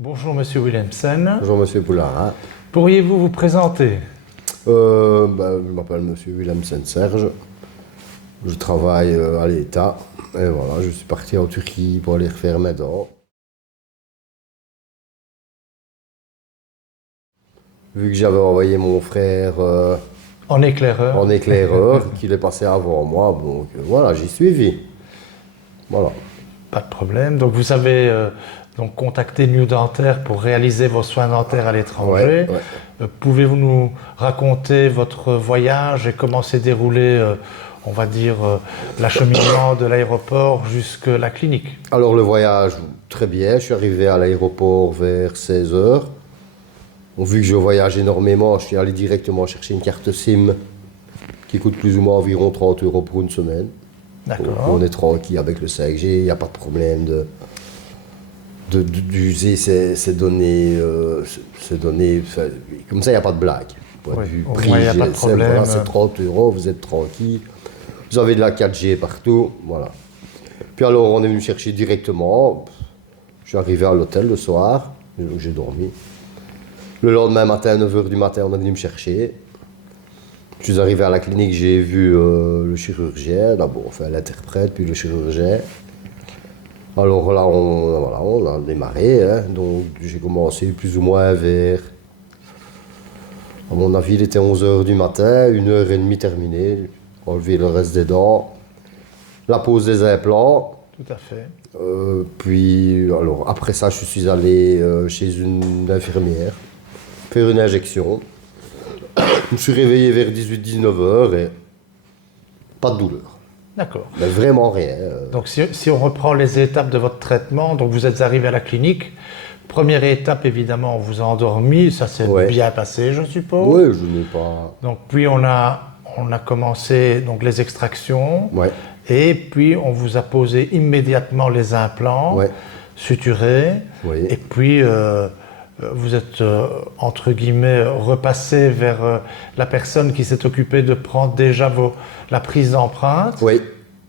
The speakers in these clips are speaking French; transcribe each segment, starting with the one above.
Bonjour Monsieur Willemsen. Bonjour Monsieur Poulara. Pourriez-vous vous présenter? Je m'appelle Monsieur Willemsen Serge. Je travaille à l'État. Et voilà, je suis parti en Turquie pour aller refaire mes dents. Vu que j'avais envoyé mon frère En éclaireur. en éclaireur, qu'il est passé avant moi, donc voilà, j'y suivi. Voilà. Pas de problème. Donc vous avez donc contacté New Dentaire pour réaliser vos soins dentaires à l'étranger. Ouais. Pouvez-vous nous raconter votre voyage et comment s'est déroulé, on va dire, l'acheminement de l'aéroport jusqu'à la clinique? Alors le voyage, très bien. Je suis arrivé à l'aéroport vers 16 heures. Bon, vu que je voyage énormément, je suis allé directement chercher une carte SIM qui coûte plus ou moins environ 30 € pour une semaine. Donc, D'accord. on est tranquille avec le 5G, il n'y a pas de problème d'user ces données, enfin, comme ça il n'y a pas de blague. Point de Oui, vue au prix, moins, il y a pas de GSM, problème. voilà, c'est 30 €, vous êtes tranquille. Vous avez de la 4G partout, voilà. Puis alors on est venu me chercher directement. Je suis arrivé à l'hôtel le soir, donc j'ai dormi. Le lendemain matin, à 9 h du matin, on est venu me chercher. Je suis arrivé à la clinique, j'ai vu le chirurgien, d'abord enfin l'interprète, puis le chirurgien. Alors là, on a démarré, hein. Donc j'ai commencé plus ou moins vers, à mon avis, il était 11 h du matin, 1h30 terminée, enlever le reste des dents, la pose des implants. Tout à fait. Puis alors après ça, je suis allé chez une infirmière faire une injection. Je me suis réveillé vers 18-19 h et pas de douleur. D'accord. Mais vraiment rien. Donc si on reprend les étapes de votre traitement, donc vous êtes arrivé à la clinique. Première étape, évidemment, on vous a endormi, ça s'est Ouais. bien passé, je suppose. Oui, je n'ai pas. Donc puis on a commencé donc les extractions, Ouais, et puis on vous a posé immédiatement les implants ouais, suturés, oui. et puis vous êtes entre guillemets repassé vers la personne qui s'est occupée de prendre déjà la prise d'empreinte. Oui.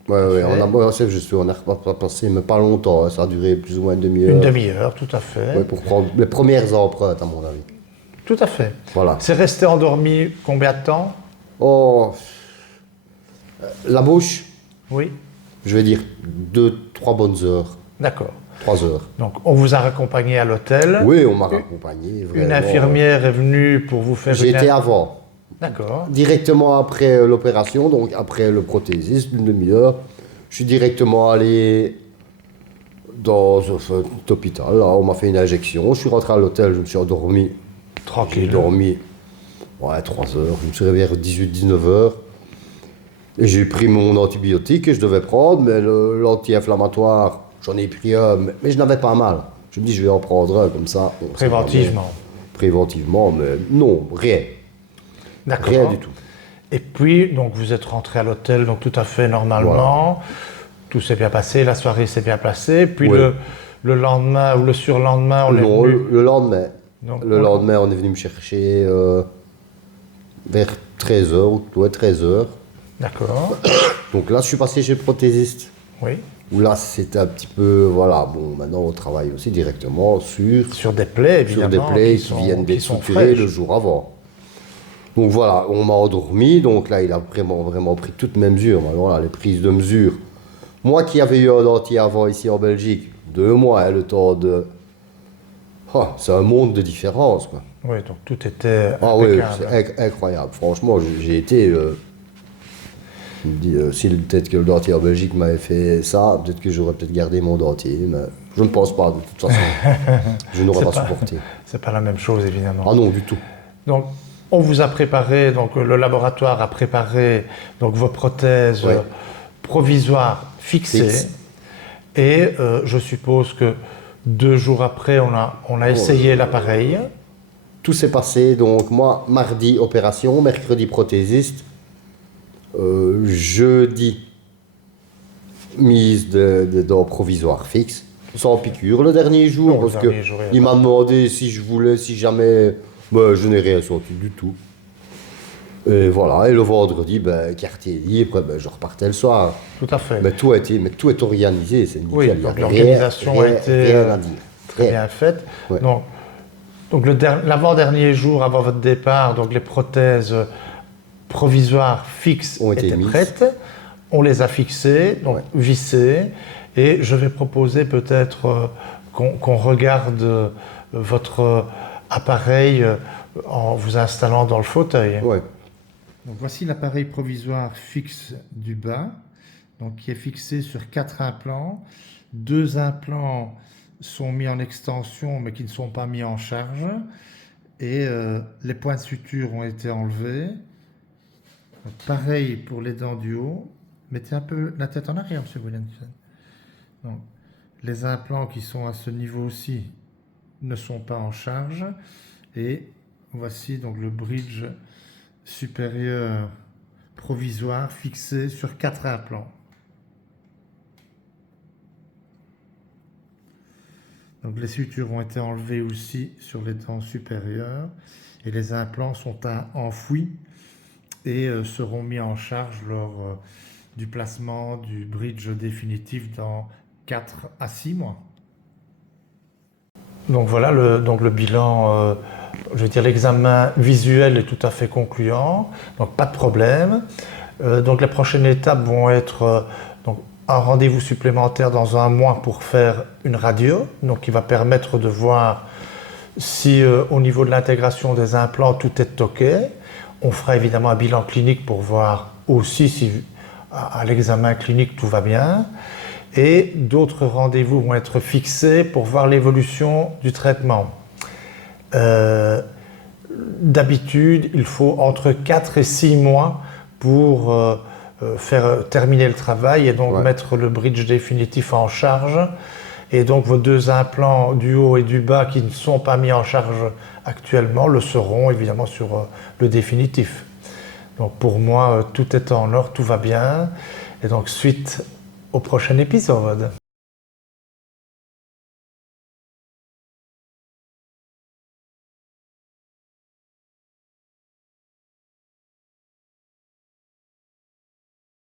Ouais, ouais, Parfait. c'est juste, on a passé, mais pas longtemps, hein, ça a duré plus ou moins une demi-heure. Une demi-heure, tout à fait. Ouais, pour prendre les premières empreintes, à mon avis. Tout à fait. Voilà. C'est resté endormi combien de temps? Oh, la bouche, Oui, je vais dire 2-3 bonnes heures. d'accord. 3 heures. Donc on vous a raccompagné à l'hôtel. Oui, on m'a accompagné. Une Vraiment. infirmière est venue pour vous faire J'y une... étais avant. D'accord. Directement après l'opération, donc après le prothésiste, une demi-heure, je suis directement allé dans un hôpital. Là, on m'a fait une injection. Je suis rentré à l'hôtel, je me suis endormi. J'ai Tranquille. dormi 3 heures. Je me suis réveillé vers 18-19 heures. Et j'ai pris mon antibiotique que je devais prendre, mais l'anti-inflammatoire, j'en ai pris un, mais je n'avais pas mal. Je me dis, je vais en prendre un comme ça. Bon, c'est Préventivement. vraiment- Préventivement, mais non, rien. D'accord. Rien du tout. Et puis, donc vous êtes rentré à l'hôtel, donc tout à fait normalement. Tout s'est bien passé, la soirée s'est bien passée. Puis Oui. le lendemain ou le surlendemain, on est Non, venu... le lendemain. Donc, Le lendemain, on est venu me chercher vers 13 h, ouais, 13 h. D'accord. Donc là, je suis passé chez le prothésiste. Oui. Où là, c'était un petit peu, voilà, bon, maintenant on travaille aussi directement Sur des plaies, sur évidemment. des plaies qui viennent d'être sont suturées fraîches. le jour avant. Donc voilà, on m'a endormi, donc là, il a vraiment pris toutes mes mesures. Alors là, les prises de mesures. Moi qui avais eu un dentier avant ici en Belgique, 2 mois, hein, le temps de... Ah, c'est un monde de différence, quoi. Oui, donc tout était Ah oui, impeccable. c'est incroyable. Franchement, j'ai été... je me dis, si peut-être que le dentier en Belgique m'avait fait ça, peut-être que j'aurais peut-être gardé mon dentier, mais je ne pense pas, de toute façon. Je n'aurais pas supporté. C'est pas la même chose, évidemment. Ah non, du tout. Donc, on vous a préparé, donc le laboratoire a préparé donc vos prothèses Ouais. provisoires fixées. Fixe. Et je suppose que 2 jours après, on a essayé l'appareil. Tout s'est passé, donc moi, mardi, opération, mercredi, prothésiste, jeudi, mise de dents provisoires fixes, sans piqûre le dernier jour, Non, le parce dernier jour, il y a qu'il pas m'a demandé si je voulais, si jamais, ben, je n'ai rien senti du tout. Et voilà, et le vendredi, ben, quartier libre, ben, je repartais le soir. Tout à fait. Mais tout est organisé, c'est nickel. Oui, il y a donc l'organisation a été, rien à dire. très bien faite. Ouais. Donc l'avant-dernier jour avant votre départ, donc les prothèses provisoires fixes Ont été étaient mises. prêtes. On les a fixées, donc Ouais. vissées. Et je vais proposer peut-être qu'on regarde votre appareil en vous installant dans le fauteuil. Ouais. Donc voici l'appareil provisoire fixe du bas, donc qui est fixé sur 4 implants. 2 implants sont mis en extension mais qui ne sont pas mis en charge. Et les points de suture ont été enlevés. Donc, pareil pour les dents du haut. Mettez un peu la tête en arrière, M. Williamson. Donc, les implants qui sont à ce niveau-ci ne sont pas en charge. Et voici donc le bridge supérieur provisoire fixé sur 4 implants. Donc les sutures ont été enlevées aussi sur les dents supérieures et les implants sont enfouis et seront mis en charge lors du placement du bridge définitif dans 4 à 6 mois. Donc voilà, le bilan, je veux dire l'examen visuel est tout à fait concluant, donc pas de problème. Donc les prochaines étapes vont être donc, un rendez-vous supplémentaire dans 1 mois pour faire une radio, donc qui va permettre de voir si au niveau de l'intégration des implants tout est OK. On fera évidemment un bilan clinique pour voir aussi si à l'examen clinique tout va bien. Et d'autres rendez-vous vont être fixés pour voir l'évolution du traitement. D'habitude, il faut entre 4 et 6 mois pour faire terminer le travail et donc mettre le bridge définitif en charge. Et donc vos 2 implants du haut et du bas qui ne sont pas mis en charge actuellement le seront évidemment sur le définitif. Donc pour moi, tout est en ordre, tout va bien. Et donc suite au prochain épisode.